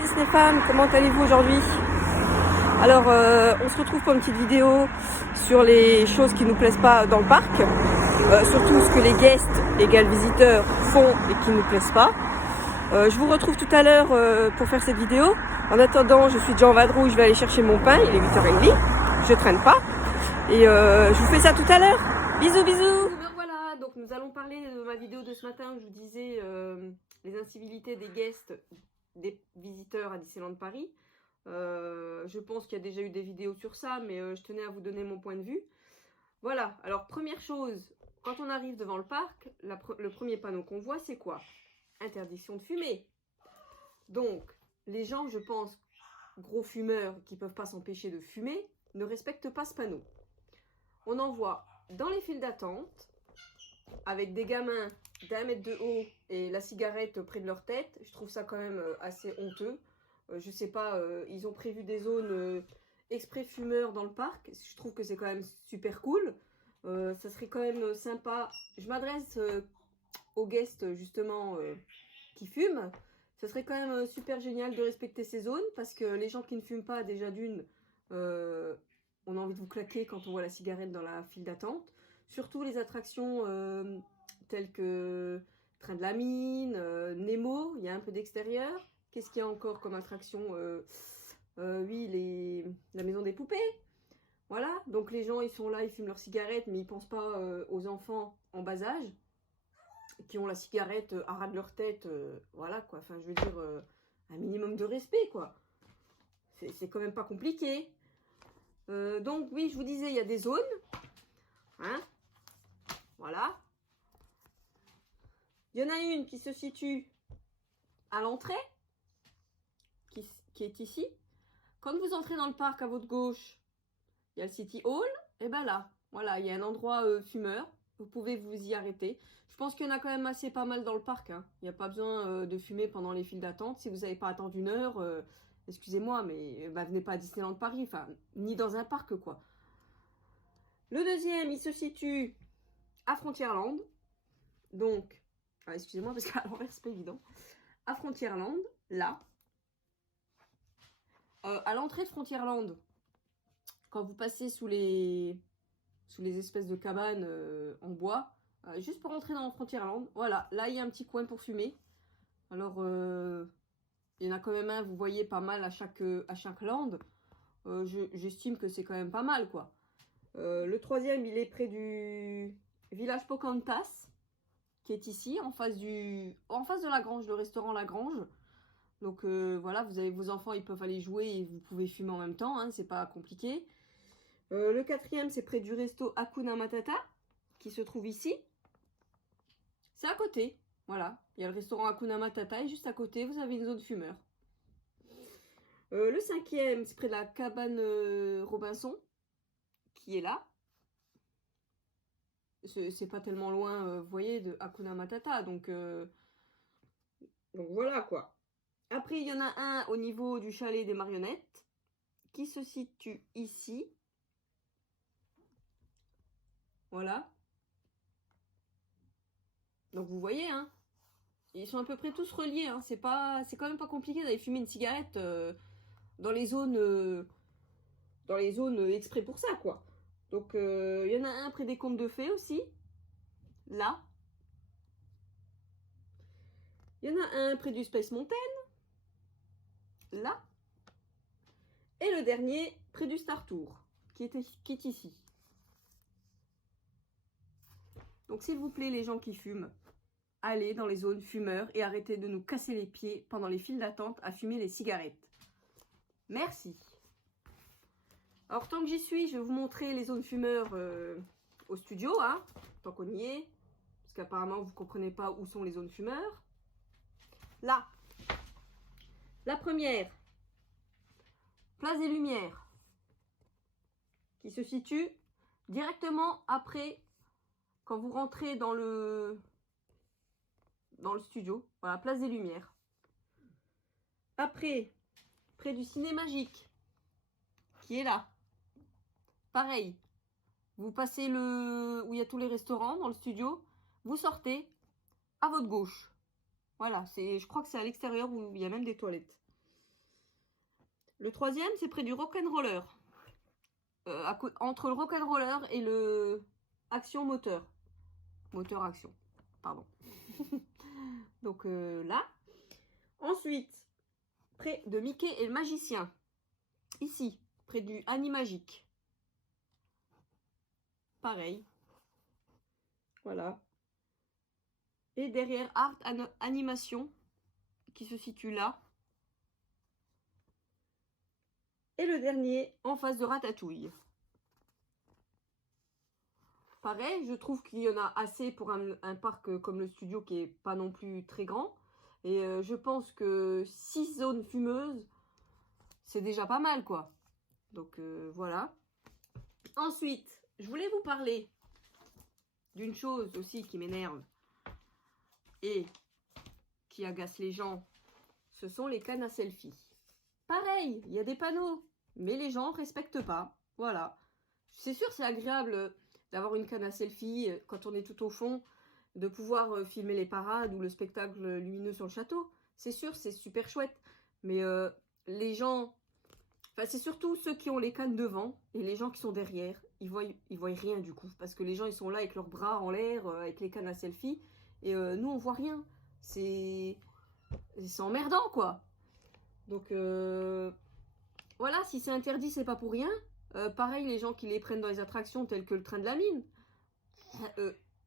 les Disney fans, comment allez-vous aujourd'hui? Alors, on se retrouve pour une petite vidéo sur les choses qui nous plaisent pas dans le parc, surtout ce que les guests, égales visiteurs, font et qui nous plaisent pas. Je vous retrouve tout à l'heure pour faire cette vidéo. En attendant, je suis déjà en vadrouille, je vais aller chercher mon pain, il est 8h30, je traîne pas. Et je vous fais ça tout à l'heure. Bisous, bisous. Voilà, donc nous allons parler de ma vidéo de ce matin où je vous disais les incivilités des guests, des visiteurs à Disneyland Paris. Je pense qu'il y a déjà eu des vidéos sur ça, mais je tenais à vous donner mon point de vue. Voilà, alors première chose, quand on arrive devant le parc, le premier panneau qu'on voit, c'est quoi? Interdiction de fumer. Donc, les gens, je pense, gros fumeurs qui ne peuvent pas s'empêcher de fumer, ne respectent pas ce panneau. On en voit dans les files d'attente, avec des gamins d'1 mètre de haut et la cigarette près de leur tête. Je trouve ça quand même assez honteux. Je sais pas, ils ont prévu des zones exprès fumeurs dans le parc. Je trouve que c'est quand même super cool. Ça serait quand même sympa. Je m'adresse aux guests justement qui fument. Ce serait quand même super génial de respecter ces zones parce que les gens qui ne fument pas, déjà d'une, on a envie de vous claquer quand on voit la cigarette dans la file d'attente. Surtout les attractions telles que Train de la Mine, Nemo, il y a un peu d'extérieur. Qu'est-ce qu'il y a encore comme attraction? Oui, la maison des poupées. Voilà, donc les gens ils sont là, ils fument leur cigarette, mais ils pensent pas aux enfants en bas âge qui ont la cigarette à ras de leur tête. Voilà quoi, enfin je veux dire, un minimum de respect quoi. C'est quand même pas compliqué. Donc oui, je vous disais, il y a des zones. Hein, voilà. Il y en a une qui se situe à l'entrée, qui est ici. Quand vous entrez dans le parc, à votre gauche, il y a le City Hall. Et ben là, voilà, il y a un endroit fumeur. Vous pouvez vous y arrêter. Je pense qu'il y en a quand même assez pas mal dans le parc. Hein. Il n'y a pas besoin de fumer pendant les files d'attente. Si vous n'avez pas attendu une heure, excusez-moi, mais bah, venez pas à Disneyland Paris. Enfin, ni dans un parc, quoi. Le deuxième, il se situe à Frontierland. Donc, excusez-moi parce qu'à l'envers, c'est pas évident. À Frontierland, là. À l'entrée de Frontierland, quand vous passez sous les espèces de cabanes en bois, juste pour entrer dans Frontierland, voilà, là il y a un petit coin pour fumer. Alors, il y en a quand même un, vous voyez, pas mal à chaque land. J'estime que c'est quand même pas mal, quoi. Le troisième, il est près du village Pocahontas, qui est ici, en face de la grange, le restaurant La Grange. Donc voilà, vous avez vos enfants, ils peuvent aller jouer et vous pouvez fumer en même temps, hein, c'est pas compliqué. Le quatrième, c'est près du resto Hakuna Matata, qui se trouve ici. C'est à côté, voilà. Il y a le restaurant Hakuna Matata et juste à côté, vous avez une zone fumeur. Le cinquième, c'est près de la cabane Robinson, qui est là. C'est pas tellement loin, vous voyez, de Hakuna Matata, donc voilà quoi. Après, il y en a un au niveau du chalet des marionnettes, qui se situe ici. Voilà. Donc vous voyez, hein, ils sont à peu près tous reliés. Hein. C'est quand même pas compliqué d'aller fumer une cigarette dans les zones exprès pour ça, quoi. Donc il y en a un près des contes de fées aussi, là. Il y en a un près du Space Mountain, là. Et le dernier près du Star Tour, qui est ici. Donc s'il vous plaît, les gens qui fument, allez dans les zones fumeurs et arrêtez de nous casser les pieds pendant les files d'attente à fumer les cigarettes. Merci. Alors tant que j'y suis, je vais vous montrer les zones fumeurs au studio, hein, tant qu'on y est, parce qu'apparemment vous ne comprenez pas où sont les zones fumeurs. Là, la première, Place des Lumières, qui se situe directement après, quand vous rentrez dans le studio. Voilà, Place des Lumières. Après, près du Ciné Magique, qui est là. Pareil, vous passez où il y a tous les restaurants dans le studio, vous sortez à votre gauche. Voilà, je crois que c'est à l'extérieur où il y a même des toilettes. Le troisième, c'est près du Rock'n'Roller. Entre le Rock'n'Roller et le Action Moteur. Moteur Action, pardon. Donc là. Ensuite, près de Mickey et le Magicien. Ici, près du Animagique. Pareil. Voilà. Et derrière Art Animation, qui se situe là. Et le dernier, en face de Ratatouille. Pareil, je trouve qu'il y en a assez pour un parc comme le studio qui est pas non plus très grand. Et je pense que 6 zones fumeuses, c'est déjà pas mal, quoi. Donc voilà. Ensuite, je voulais vous parler d'une chose aussi qui m'énerve et qui agace les gens. Ce sont les cannes à selfie. Pareil, il y a des panneaux, mais les gens ne respectent pas. Voilà. C'est sûr, c'est agréable d'avoir une canne à selfie quand on est tout au fond, de pouvoir filmer les parades ou le spectacle lumineux sur le château. C'est sûr, c'est super chouette. Mais les gens... Enfin, c'est surtout ceux qui ont les cannes devant et les gens qui sont derrière. Ils voient rien du coup. Parce que les gens, ils sont là avec leurs bras en l'air, avec les cannes à selfie. Et nous, on voit rien. C'est emmerdant, quoi. Donc, voilà, si c'est interdit, c'est pas pour rien. Pareil, les gens qui les prennent dans les attractions telles que le train de la mine.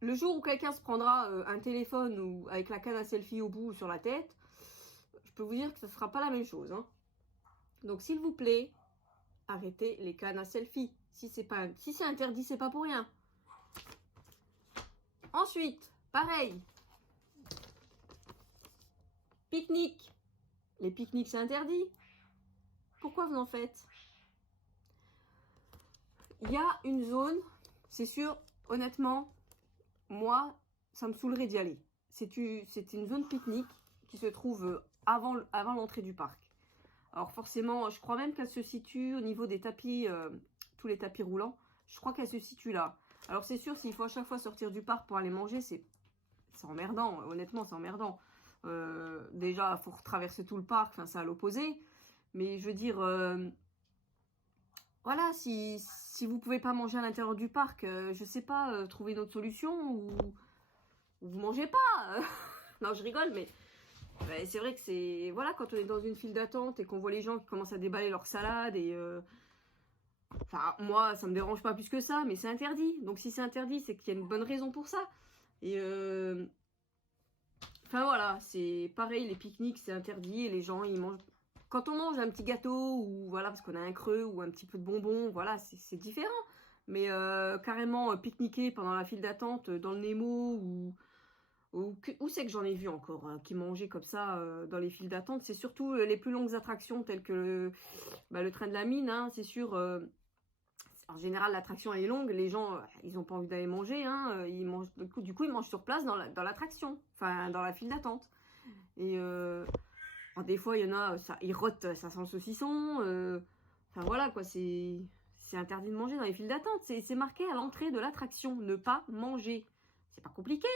Le jour où quelqu'un se prendra un téléphone ou avec la canne à selfie au bout ou sur la tête, je peux vous dire que ça sera pas la même chose. Hein. Donc, s'il vous plaît, arrêtez les cannes à selfie. Si c'est interdit, c'est pas pour rien. Ensuite, pareil. Pique-nique. Les pique-niques, c'est interdit. Pourquoi vous en faites? Il y a une zone, c'est sûr, honnêtement, moi, ça me saoulerait d'y aller. C'est une zone pique-nique qui se trouve avant l'entrée du parc. Alors forcément, je crois même qu'elle se situe au niveau des tapis, tous les tapis roulants. Je crois qu'elle se situe là. Alors c'est sûr, s'il faut à chaque fois sortir du parc pour aller manger, c'est emmerdant. Honnêtement, c'est emmerdant. Déjà, il faut retraverser tout le parc, enfin c'est à l'opposé. Mais je veux dire, voilà, si vous pouvez pas manger à l'intérieur du parc, je sais pas, trouver une autre solution ou vous mangez pas. Non, je rigole, mais c'est vrai que c'est... Voilà, quand on est dans une file d'attente et qu'on voit les gens qui commencent à déballer leur salade et... Enfin, moi, ça me dérange pas plus que ça, mais c'est interdit. Donc si c'est interdit, c'est qu'il y a une bonne raison pour ça. Et... Enfin voilà, c'est pareil, les pique-niques, c'est interdit et les gens, ils mangent... Quand on mange un petit gâteau, ou voilà, parce qu'on a un creux, ou un petit peu de bonbons, voilà, c'est différent. Mais carrément, pique-niquer pendant la file d'attente, dans le Nemo, où c'est que j'en ai vu encore, hein, qui mangeaient comme ça dans les files d'attente. C'est surtout les plus longues attractions, telles que le train de la mine, hein, c'est sûr. En général, l'attraction est longue, les gens, ils n'ont pas envie d'aller manger, hein, ils mangent, du coup, ils mangent sur place dans l'attraction, enfin, dans la file d'attente. Et... Alors, des fois, il y en a, ils rotent, ça sent le saucisson. Enfin voilà quoi, c'est interdit de manger dans les files d'attente. C'est marqué à l'entrée de l'attraction, ne pas manger. C'est pas compliqué.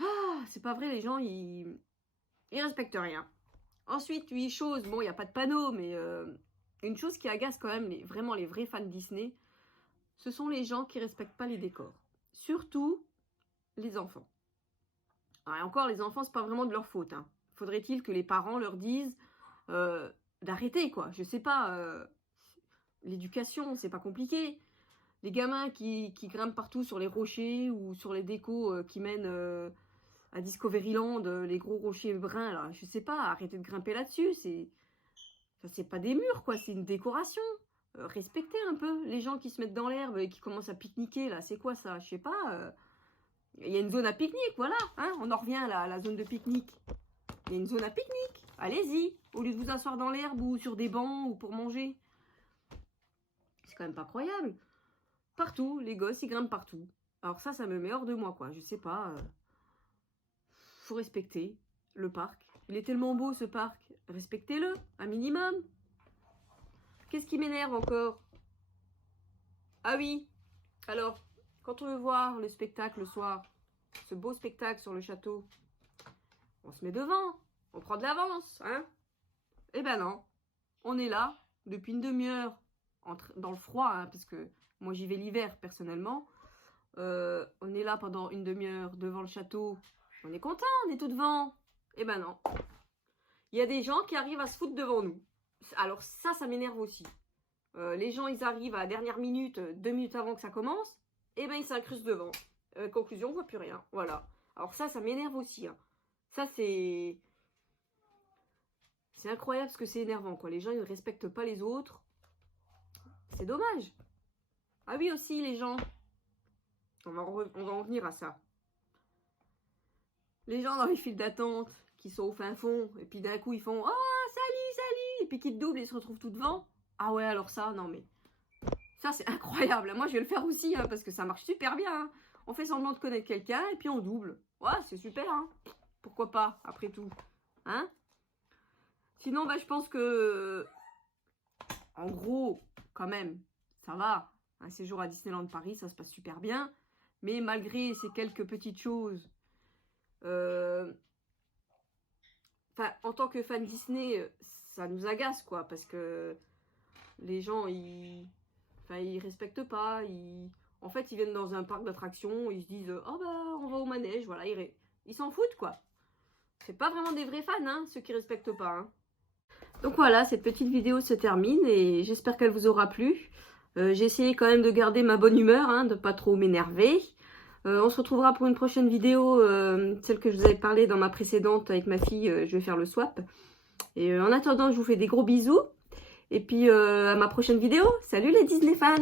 Ah, c'est pas vrai, les gens, ils respectent rien. Ensuite, oui, chose, bon, il n'y a pas de panneau, mais une chose qui agace quand même vraiment les vrais fans Disney, ce sont les gens qui respectent pas les décors. Surtout les enfants. Alors, et encore, les enfants, c'est pas vraiment de leur faute, hein. Faudrait-il que les parents leur disent d'arrêter, quoi. Je sais pas. L'éducation, c'est pas compliqué. Les gamins qui grimpent partout sur les rochers ou sur les décos qui mènent à Discoveryland, les gros rochers bruns, là. Je sais pas, arrêtez de grimper là-dessus. C'est pas des murs, quoi. C'est une décoration. Respectez un peu les gens qui se mettent dans l'herbe et qui commencent à pique-niquer, là. C'est quoi ça? Je sais pas. Il y a une zone à pique-nique, voilà. Hein, on en revient là, à la zone de pique-nique. Il y a une zone à pique-nique. Allez-y. Au lieu de vous asseoir dans l'herbe ou sur des bancs ou pour manger. C'est quand même pas croyable. Partout, les gosses, ils grimpent partout. Alors ça me met hors de moi, quoi. Je sais pas. Faut respecter le parc. Il est tellement beau, ce parc. Respectez-le, un minimum. Qu'est-ce qui m'énerve encore? Ah oui. Alors, quand on veut voir le spectacle le soir, ce beau spectacle sur le château, on se met devant, on prend de l'avance, hein? Eh ben non. on est là depuis une demi-heure dans le froid, hein, parce que moi j'y vais l'hiver personnellement. On est là pendant une demi-heure devant le château. On est content, on est tout devant. Eh ben non. Il y a des gens qui arrivent à se foutre devant nous. Alors ça m'énerve aussi. Les gens, ils arrivent à la dernière minute, 2 minutes avant que ça commence. Et ben ils s'incrustent devant. Conclusion, on voit plus rien. Voilà. Alors ça m'énerve aussi. Hein. Ça c'est incroyable parce que c'est énervant, quoi. Les gens, ils ne respectent pas les autres. C'est dommage. Ah oui, aussi, les gens. On va en venir à ça. Les gens dans les files d'attente qui sont au fin fond, et puis d'un coup, ils font « Oh, salut !» Et puis qui te doublent et se retrouvent tout devant. Ah ouais, alors ça, non mais... Ça, c'est incroyable. Moi, je vais le faire aussi, hein, parce que ça marche super bien. Hein. On fait semblant de connaître quelqu'un, et puis on double. Ouais, c'est super, hein. Pourquoi pas, après tout. Hein? Sinon, bah, je pense que... En gros, quand même, ça va. Un séjour à Disneyland Paris, ça se passe super bien. Mais malgré ces quelques petites choses... en tant que fan Disney, ça nous agace, quoi. Parce que les gens, ils respectent pas. En fait, ils viennent dans un parc d'attractions, ils se disent « Oh bah, on va au manège », voilà. Ils s'en foutent, quoi. C'est pas vraiment des vrais fans, hein, ceux qui respectent pas, hein. Donc voilà, cette petite vidéo se termine et j'espère qu'elle vous aura plu. J'ai essayé quand même de garder ma bonne humeur, hein, de pas trop m'énerver. On se retrouvera pour une prochaine vidéo, celle que je vous avais parlé dans ma précédente avec ma fille, je vais faire le swap. Et en attendant, je vous fais des gros bisous. Et puis à ma prochaine vidéo. Salut les Disney fans!